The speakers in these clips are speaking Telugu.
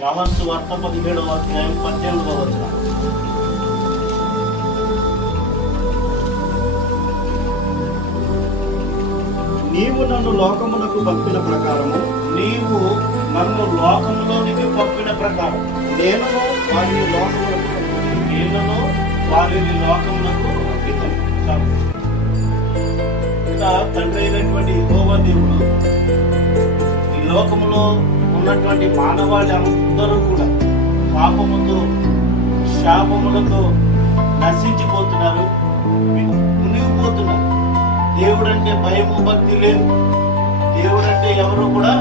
యోహాను సువార్త 17వ అధ్యాయం 18వ వచనం. నీవు నన్ను లోకమునకు పంపిన ప్రకారము, నీవు నన్ను లోకములోనికి పంపిన ప్రకారం నేను వారిని లోకమునకు పంపిస్తాను. తండ్రి అయినటువంటి యెహోవా దేవుడు ఈ లోకములో ఉన్నటువంటి మానవాళి అందరూ కూడా పాపముతో శాపములతో నశించిపోతున్నారు, మునిగిపోతున్నారు. దేవుడు అంటే భయము భక్తి లేదు. దేవుడు అంటే ఎవరు కూడా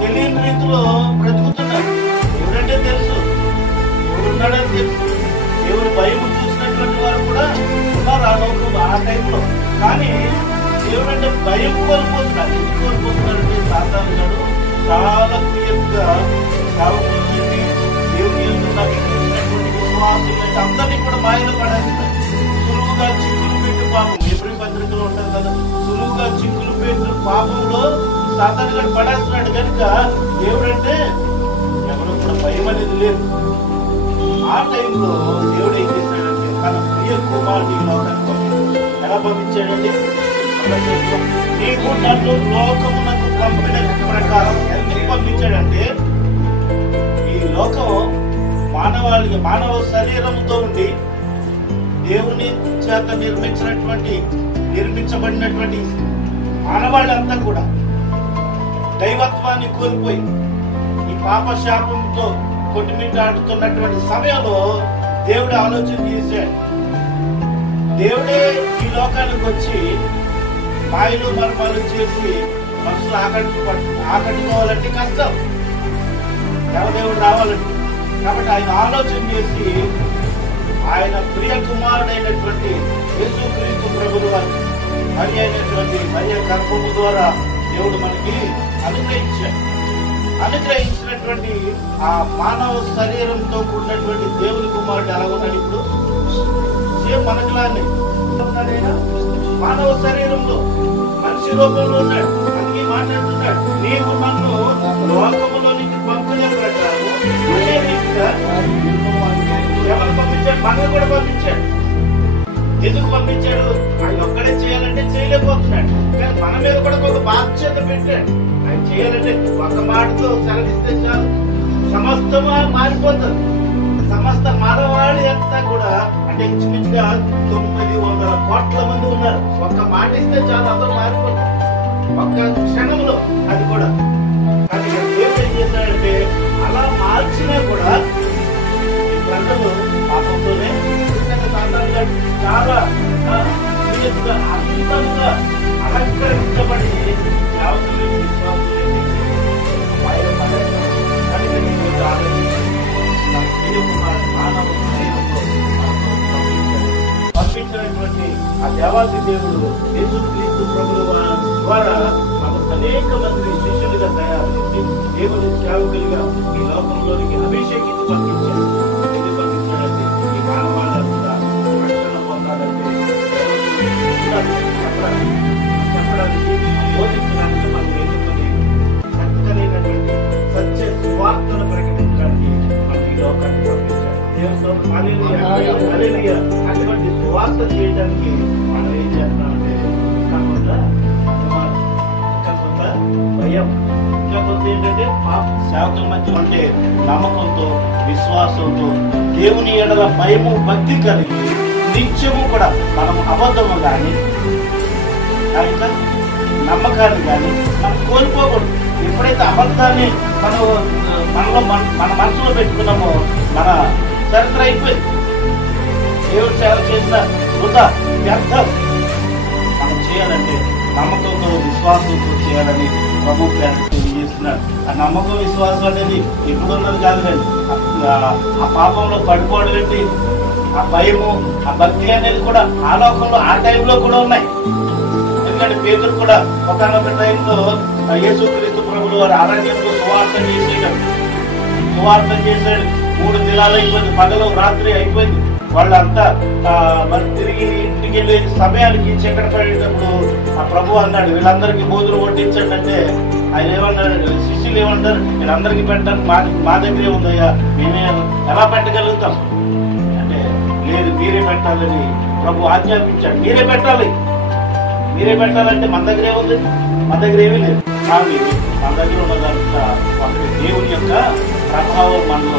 తెలియని రీతిలో బ్రతుకుతున్నారు. దేవుడంటే తెలుసు, దేవుడు ఉన్నాడని తెలుసు. దేవుడు భయము చూసినటువంటి వారు కూడా ఉన్నారు ఆ లోకంలో ఆ టైంలో. కానీ దేవుడు అంటే భయం కోల్పోతున్నారు. ఎందుకు కోల్పోతున్నారంటే సాతాను గారు చాలా క్లియర్గా సేవకులని దేవుని నమ్మించినటువంటి విశ్వాసులంటే అందరినీ కూడా మాయలో పడేస్తారు. సులువుగా చిక్కులు పెట్టు పాపం, ఎబ్రీ పత్రికలో ఉంటారు కదా, సులువుగా చిక్కులు పెట్టు పాపంలో సాతాను గారు పడేస్తున్నాడు. కనుక దేవుడు అంటే ఎవరు కూడా భయం అనేది లేదు. ఆ టైంలో దేవుడు ఏం చేశాడంటే తన ప్రియ కుమారుని లోకానికి ఎలా పంపించాడంటే, నీకు నన్ను లోకమునకు పంపిన ప్రకారం ఎందుకు పంపించాడంటే, ఈ లోకం మానవ శరీరంతో ఉండి దేవుని చేత నిర్మించబడినటువంటి మానవాళ్ళంతా కూడా దైవత్వాన్ని కోల్పోయి ఈ పాప శాపంతో కొట్టుమిట్టాడుతున్నటువంటి సమయంలో దేవుడు ఆలోచన చేశాడు. దేవుడే ఈ లోకానికి వచ్చి మాయలు మర్మాలు చేసి మనుషులు ఆకట్టుకోవాలంటే కష్టం, దేవదేవుడు రావాలంటే. కాబట్టి ఆయన ఆలోచన చేసి ఆయన ప్రియ కుమారుడైనటువంటి యేసుక్రీస్తు ప్రభువు వారు మరియ గర్భము ద్వారా దేవుడు మనకి అనుగ్రహించినటువంటి ఆ మానవ శరీరంతో కూడినటువంటి దేవుని కుమారుడు ఎలా ఉన్నాడు? ఇప్పుడు సేమ్ మనకులానే మానవ శరీరంలో మనిషి రూపంలో ఉన్నాడు. అందుకే మాట్లాడుతున్నాడు, నీవు నన్ను లోకములోనికి పంపిన ప్రకారం అదే రీతిగా ఎవరు పంపించాడు? మనల్ని కూడా పంపించాడు. ఎందుకు పంపించాడు? ఆయన ఒక్కడే చేయాలంటే చేయలేకపోతున్నాడు. కానీ మన మీద కూడా కొంత బాధ్యత పెట్టాడు. ఆయన చేయాలంటే ఒక మాటతో సెలవిస్తే చాలు, సమస్తమా మారిపోతారు. సమస్త మానవాళి అంతా కూడా అంటే ఇంచుమించుగా 900 కోట్ల మంది ఉన్నారు. ఒక్క మాట ఇస్తే చాలు, అందరూ మారిపోతారు ఒక్క క్షణంలో. అది కూడా అది దేవుడు ఏం చేశాడంటే అలా మార్చినా కూడా ఈ ప్రజలు పాపంతోనే చాలా అందంగా అలంకరించబడి పంపించినటువంటి ఆ దేవాది దేవుడు యేసుక్రీస్తు ప్రభువు ద్వారా మనకు అనేక మంది శిష్యులుగా తయారు చేసి దేవుని సేవకులుగా ఈ లోకంలోనికి అభిషేకించి పంపించారు. ఎందుకు పంపించాడంటే ఈ మానవాళ్ళంతా రక్షణ పొందాలంటే చెప్పడానికి బోధించడానికి మనం ఎన్నుకొని చక్కనైనటువంటి సత్య సువార్తను ప్రకటించడానికి మనం ఈ లోకాన్ని పంపించారు. అటువంటి సువార్త చేయడానికి మనం ఏం చేస్తామంటే కొంత భయం, కొంత ఏంటంటే సేవకుల మధ్య అంటే నమ్మకంతో విశ్వాసంతో దేవుని ఎడల భయము భక్తి కలిగి నిత్యము కూడా మనం అబద్ధము కానీ నమ్మకాన్ని కానీ మనం కోల్పోకూడదు. ఎప్పుడైతే అబద్ధాన్ని మన మనసులో పెట్టుకున్నామో మన చరిత్ర అయిపోయింది. దేవుడు సేవ చేసిన వృధా వ్యర్థం. మనం చేయాలంటే నమ్మకంతో విశ్వాసంతో చేయాలని ప్రభు తెలియజేస్తున్నాడు. ఆ నమ్మకం విశ్వాసం అనేది ఎప్పుడున్నది కాదు కానీ ఆ పాపంలో పడిపోవడం ఏంటి, ఆ భయము ఆ భక్తి అనేది కూడా ఆ లోకంలో ఆ టైంలో కూడా ఉన్నాయి. ఎందుకంటే పేతురు కూడా ఒకనొక టైంలో యేసుక్రీస్తు ప్రభువు వారు అరణ్యంలో సువార్త చేశాడు. 3 దినాలు అయిపోయింది, పగలు రాత్రి అయిపోయింది. వాళ్ళంతా మరి తిరిగి ఇంటికి వెళ్ళే సమయానికి చీకటి పడేటప్పుడు ఆ ప్రభు అన్నాడు, వీళ్ళందరికీ భోజనం వడ్డించండి అంటే ఆయన ఏమన్నారు, శిష్యులు ఏమంటారు, వీళ్ళందరికీ పెట్టడానికి మా దగ్గరే ఉందయ్యా, మేమే ఎలా పెట్టగలుగుతాం అంటే, లేదు మీరే పెట్టాలని ప్రభు ఆజ్ఞాపించాడు. మీరే పెట్టాలంటే మన దగ్గరే ఉంది, మన దగ్గర ఏమీ లేదు. కానీ మన దగ్గర ఉన్నదంతా ఒకటి దేవుని యొక్క ప్రభావం మనలో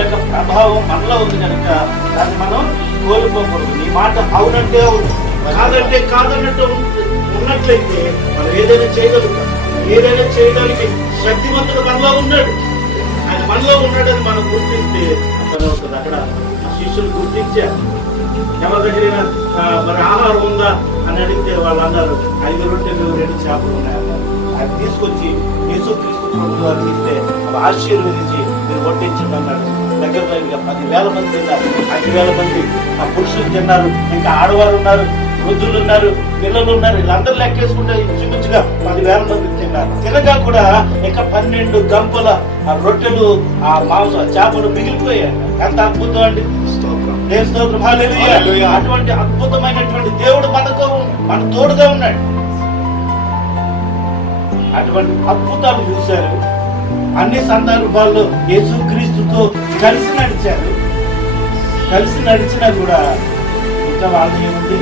యొక్క ప్రభావం మనలో ఉంది కనుక దాన్ని మనం కోల్పోకూడదు. నీ మాట అవునంటే అవును, కాదంటే కాదన్నట్టు ఉన్నట్లయితే మనం ఏదైనా చేయగలుగుతాం. ఏదైనా చేయడానికి శక్తివంతుడు మనలో ఉన్నాడు. ఆయన మనలో ఉన్నాడని మనం గుర్తిస్తే అక్కడ శిష్యులు గుర్తించారు. ఎవరి దగ్గర మరి ఆహారం ఉందా అని అడిగితే వాళ్ళు అన్నారు 5 రొట్టెలు 2 చేపలు ఉన్నాయన్నారు. ఆయన తీసుకొచ్చి యేసుక్రీస్తు ప్రభువు వారికి ఇస్తే అవి ఆశీర్వదించి మీరు వడ్డించండి అన్నాడు. దగ్గర 10,000 మంది తిన్నారు. 5,000 మంది ఆ పురుషులు తిన్నారు, ఇంకా ఆడవారు ఉన్నారు, వృద్ధులు ఉన్నారు, పిల్లలు ఉన్నారు. వీళ్ళందరూ లెక్కేసుకుంటే ఇంచుమించుగా 10,000 మంది తిన్నారు. తినగా కూడా ఇంకా 12 గంపల ఆ రొట్టెలు ఆ మాంసం చేపలు మిగిలిపోయాయి. ఎంత అద్భుతం అండి! దేవుని స్తోత్రం, హల్లెలూయా. అటువంటి అద్భుతమైనటువంటి దేవుడు మన తోడుగా ఉన్నాడు. అటువంటి అద్భుతాలు చూశారు. అన్ని సందర్భాల్లో యేసుక్రీస్తుతో కలిసి నడిచారు. కలిసి నడిచినా కూడా ఇంకా వాళ్ళు ఏముంది?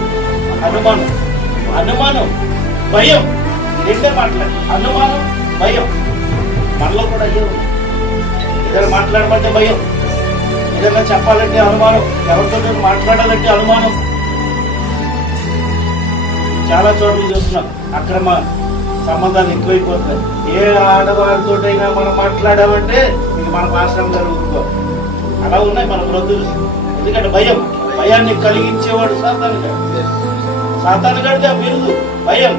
అనుమానం, భయం. రెండే మాట్లాడు, అనుమానం, భయం. మనలో కూడా అయ్యే ఉంది. ఏదైనా మాట్లాడమంటే భయం, ఏదైనా చెప్పాలంటే అనుమానం, ఎవరితో మాట్లాడాలంటే అనుమానం. చాలా చోట్ల చూస్తున్నాం అక్రమ సంబంధాలు ఎక్కువైపోతున్నాయి. ఏ ఆడవారితోటైనా మనం మాట్లాడామంటే ఇంక మన పాస్టర్ గారు ఊరుకో, అలా ఉన్నాయి మన బ్రతులు. ఎందుకంటే భయాన్ని కలిగించేవాడు సాతాను గడితే ఆ బిరుదు భయం,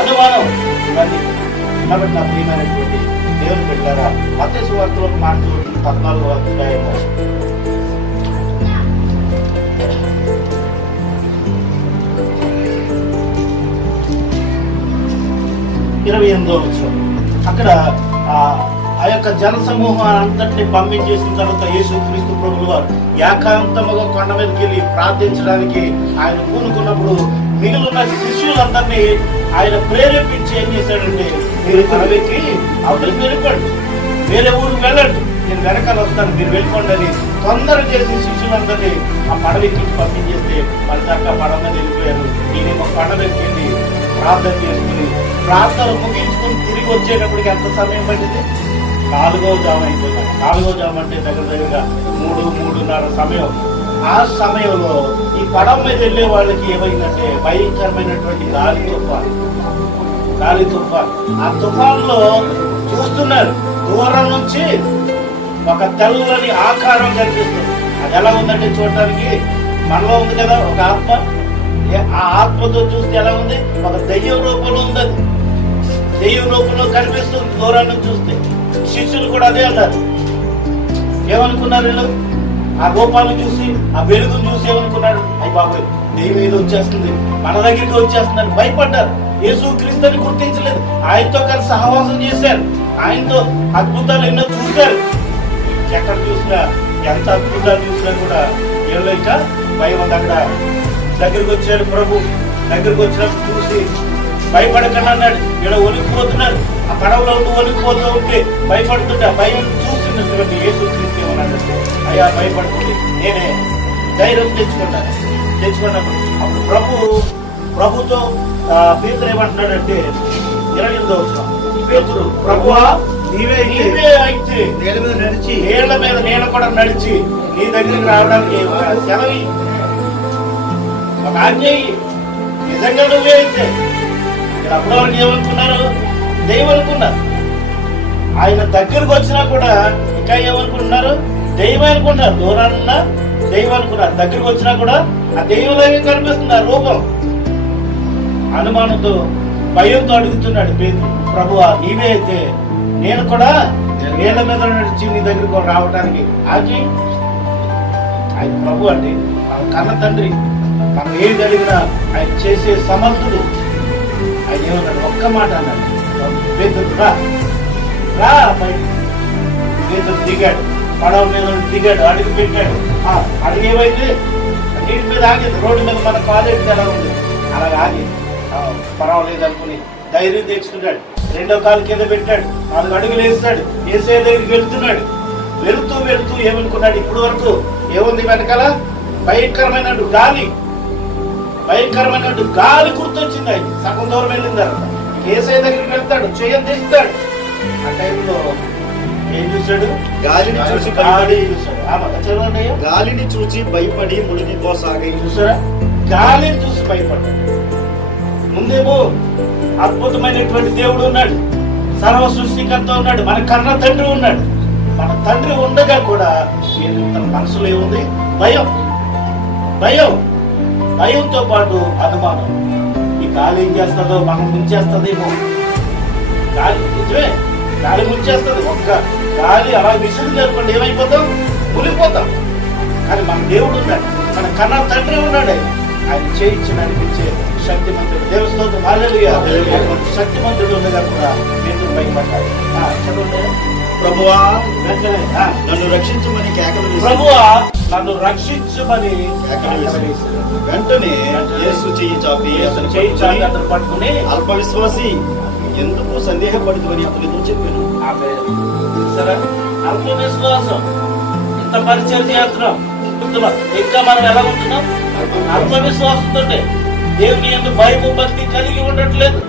అనుమానం ఇవన్నీ. కాబట్టి నా ప్రియమైనటువంటి దేవుని పెట్టారా మత్తయి సువార్తలో మార్చి 14వ అధ్యాయం 28వ వచనం. అక్కడ ఆ యొక్క జన సమూహం అంతటిని పంపించేసిన తర్వాత యేసుక్రీస్తు ప్రభువు వారు ఏకాంతముగా కొండ మీదకి వెళ్ళి ప్రార్థించడానికి ఆయన పూనుకున్నప్పుడు మిగిలిన శిష్యులందరినీ ఆయన ప్రేరేపించి ఏం చేశాడంటే, మీరు పడవెక్కి అవతలికి వెళ్ళిపోండి, వేరే ఊరికి వెళ్ళండి, నేను వెనకాల వస్తాను, మీరు వెళ్ళిపోండి అని తొందర చేసి శిష్యులందరినీ ఆ పడవెక్కి పంపించేస్తే మన చక్క పడవ మీద వెళ్ళిపోయారు. నేనేమో కొండ మీదకి వెళ్ళి ప్రార్థన చేసుకుని ప్రార్థన ముగించుకుని తిరిగి వచ్చేటప్పటికి ఎంత సమయం పట్టింది? 4వ జాము అయిపోయింది. 4వ జాము అంటే దగ్గరగా 3-3:30 సమయం. ఆ సమయంలో ఈ పడవ మీద వెళ్ళే వాళ్ళకి ఏమైందంటే భయంకరమైనటువంటి గాలి తుఫాన్. ఆ తుఫాన్లో చూస్తున్నారు దూరం నుంచి ఒక తెల్లని ఆకారం కనిపిస్తుంది. అది ఎలా ఉందంటే చూడటానికి మనలో ఉంది కదా ఒక ఆత్మ. ఆ ఆత్మతో చూస్తే ఎలా ఉంది? ఒక దెయ్యం రూపంలో ఉంది. అది దెయ్యం రూపంలో కనిపిస్తుంది దూరాన్ని చూస్తే. శిష్యులు కూడా అదే అన్నారు. ఏమనుకున్నారు వీళ్ళు? ఆ రూపాన్ని చూసి, ఆ వెలుగును చూసి ఏమనుకున్నారు? అయ్యి బాబోయ్, దెయ్యం మీద వచ్చేస్తుంది, మన దగ్గరికి వచ్చేస్తుందని భయపడ్డారు. యేసుక్రీస్తుని గుర్తించలేదు. ఆయనతో కలిసి సహవాసం చేశారు, ఆయనతో అద్భుతాలు ఎన్నో చూశారు. ఎక్కడ చూసినా, ఎంత అద్భుతాలు చూసినా కూడా వీళ్ళు ఇంకా భయం ఉంది. అక్కడ దగ్గరికి వచ్చాడు ప్రభు. దగ్గరికి వచ్చినప్పుడు చూసి భయపడకండి అన్నాడు. ఇక్కడ ఒలికిపోతున్నారు. ఆ పడవలో ఒలికిపోతూ ఉంటే భయపడుతుంటే భయం చూస్తున్నటువంటి యేసుక్రీస్తు ఏమన్నాడు? అయ్యా భయపడుతుంది, నేనే, ధైర్యం తెచ్చుకున్నప్పుడు అప్పుడు ప్రభుతో పేతురు ఏమంటున్నాడంటే 28వ వచనం, పేతురు, ప్రభువా నీవే అయితే నీళ్ల మీద నేను కూడా నడిచి నీ దగ్గరికి రావడానికి సెలవు, ఒక ఆజ్ఞ నిజంగా నువ్వే అయితే. అప్పుడు వాళ్ళకి ఏమనుకున్నారు? దెయ్యం అనుకున్నారు. ఆయన దగ్గరకు వచ్చినా కూడా ఇంకా ఏమనుకుంటున్నారు? దెయ్యం అనుకుంటున్నారు. దూరాన్న దెయ్యం అనుకున్నారు. దగ్గరకు వచ్చినా కూడా ఆ దెయ్యంలాగే కనిపిస్తుంది ఆ రూపం. అనుమానంతో భయంతో అడుగుతున్నాడు పేతురు, ప్రభువా నీవే అయితే నేను కూడా నీళ్ళ మీద నడిచి నీ దగ్గరకు రావడానికి ఆగి. ఆయన ప్రభు అంటే మన కన్న తండ్రి. మనం ఏది అడిగినా ఆయన చేసే సమర్థుడు. ఆయన ఏమన్నాడు? ఒక్క మాట అన్నాడు, పేతురు రా బయట. పేతురు దిగాడు, పడవ మీద దిగాడు, అడుగు పెట్టాడు. అడుగు ఏమైంది? నీటి మీద ఆగింది. రోడ్డు మీద మన కాలేజీ ఎలా ఉంది అలాగే ఆగి పర్వాలేదు అనుకుని ధైర్యం తెచ్చుకున్నాడు. రెండో కాలు కింద పెట్టాడు, 4 అడుగులు వేస్తాడు, యేసయ్య దగ్గరికి వెళ్తున్నాడు. వెళుతూ వెళుతూ ఏమనుకున్నాడు? ఇప్పుడు వరకు ఏముంది వెనకాల? భయంకరమైన గాలి, భయంకరమైన గాలి గుర్తొచ్చింది. ఆయన సగం దూరం వెళ్ళిన తర్వాత యేసయ్య దగ్గరికి వెళ్తాడు, చెయ్యని తెస్తాడు. ఆ టైంలో ఏం చూశాడు? గాలిని చూసి చూశాడు. గాలిని చూసి భయపడి మునిగిపోసాగి. చూసారా? గాలిని చూసి భయపడ్డాడు. ముందేమో అద్భుతమైనటువంటి దేవుడు ఉన్నాడు, సర్వ సృష్టికర్త ఉన్నాడు, మన కన్న తండ్రి ఉన్నాడు. మన తండ్రి ఉండగా కూడా తన మనసులో ఏముంది? భయం. భయం, భయంతో పాటు అనుమానం. ఈ గాలి ఏం చేస్తుందో, మనం ముంచేస్తుందేమో. గాలి నిజమే, గాలి ముంచేస్తుంది. ఒక్క గాలి అలా విసుగు జరపండి, ఏమైపోతాం? మునిగిపోతాం. కానీ మన దేవుడు ఉన్నాడు, మన కన్న తండ్రి ఉన్నాడు. ఆయన చేయించి నడిపించే శక్తిమంతుడు. దేవస్తోత్రం, హల్లెలూయా. శక్తిమంతుడు ఉండగా కూడా పేతురు భయపడ్డాడు. చదవండి. ప్రభువా నన్ను రక్షించమని కేకలు వేశాడు. ప్రభువా నన్ను రక్షించమని కేకలు వేశాడు. వెంటనే యేసు చెయ్యి చాపి అతను పట్టుకుని, అల్ప విశ్వాసి ఎందుకు సందేహపడుతుందని అతను ఎదురు చెప్పాను. సరే, అల్ప విశ్వాసం, ఇంత పరిచయం చేస్తున్నాం, ఇంకా మనం ఎలా ఉంటున్నాం? అల్ప విశ్వాసంతో దేవుని యందు భయము భక్తి కలిగి ఉండట్లేదు.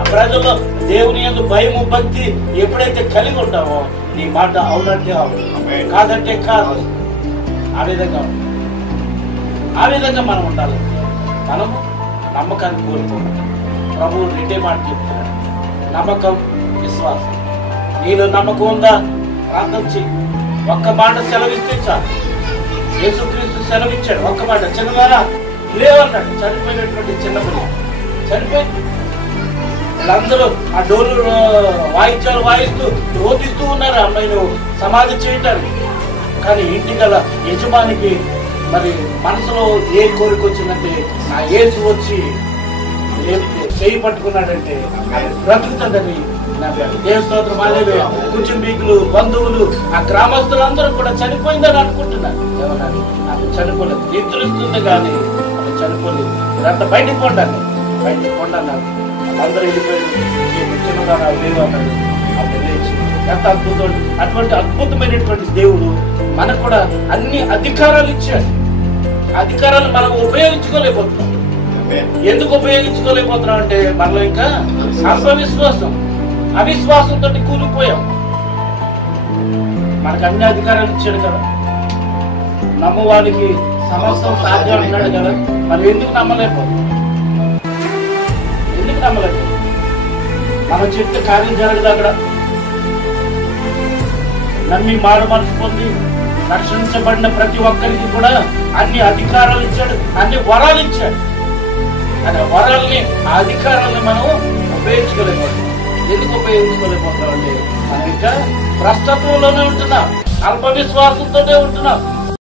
ఆ ప్రజల్లో దేవుని యందు భయము భక్తి ఎప్పుడైతే కలిగి ఉంటామో నీ మాట అవునంటే అవును, కాదంటే కాదు. ఆ విధంగా మనం ఉండాలి. మనము నమ్మకాన్ని కోరుకోవాలి. ప్రభువు రెండే మాట చెప్తున్నాడు, నమ్మకం, విశ్వాసం. నీలో నమ్మకం ఉందా? ప్రార్థన చెయ్యి. ఒక్క మాట సెలవిస్తే చాలు. యేసుక్రీస్తు సెలవిచ్చాడు, ఒక్క మాట, చిన్నవారా లేవన్నాడు. చనిపోయినటువంటి చిన్నపిల్ల చనిపోయింది. వీళ్ళందరూ ఆ డోలు వాయిద్యాలు వాయిస్తూ రోధిస్తూ ఉన్నారు అమ్మాయిని సమాధి చేయటానికి. కానీ ఇంటి గల యజమానికి మరి మనసులో ఏ కోరిక వచ్చిందంటే, ఆ యేసు వచ్చి చేయి పట్టుకున్నాడంటే ఆయన బ్రతుకుతుందని. దేవస్తోత్రం, హల్లెలూయా. కుటుంబీకులు, బంధువులు, ఆ గ్రామస్తులందరూ కూడా చనిపోయిందని అనుకుంటున్నారు. ఏమన్నారు? నాకు చనిపోలేదు, నిద్రిస్తుంది కానీ అది చనిపోలేదు. ఇదంతా బయటికి కొండాను, బయటికి కొండన్నారు. అందరూ వెళ్ళిపోయి చిన్నగా లేవు అన్నాడు. అప్పుడు లేచి ఎంత అద్భుతం! అటువంటి అద్భుతమైనటువంటి దేవుడు మనకు కూడా అన్ని అధికారాలు ఇచ్చాడు. అధికారాలు మనం ఉపయోగించుకోలేకపోతున్నాం. ఎందుకు ఉపయోగించుకోలేకపోతున్నాం అంటే మనలో ఇంకా అవిశ్వాసం, అవిశ్వాసంతో కూలిపోయాం. మనకు అన్ని అధికారాలు ఇచ్చాడు కదా, నమ్మవాడికి సమస్తం సాధ్యం అన్నాడు కదా. మనం ఎందుకు నమ్మలేకపోతాం? ఎందుకు నమ్మలేకపోతాం? మనం చెప్తే కార్యం జరగదు. అక్కడ నమ్మి మారు మనసు పొంది రక్షించబడిన ప్రతి ఒక్కరికి కూడా అన్ని అధికారాలు ఇచ్చాడు, అన్ని వరాలు ఇచ్చాడు. ఆ వరాలని, ఆ అధికారాలను మనం ఉపయోగించుకోలేకపోతున్నాం. ఎందుకు ఉపయోగించుకోలేకపోతున్నాం అంటే మనం ఇంకా భ్రష్టత్వంలోనే ఉంటున్నాం, అల్ప విశ్వాసంతోనే ఉంటున్నాం.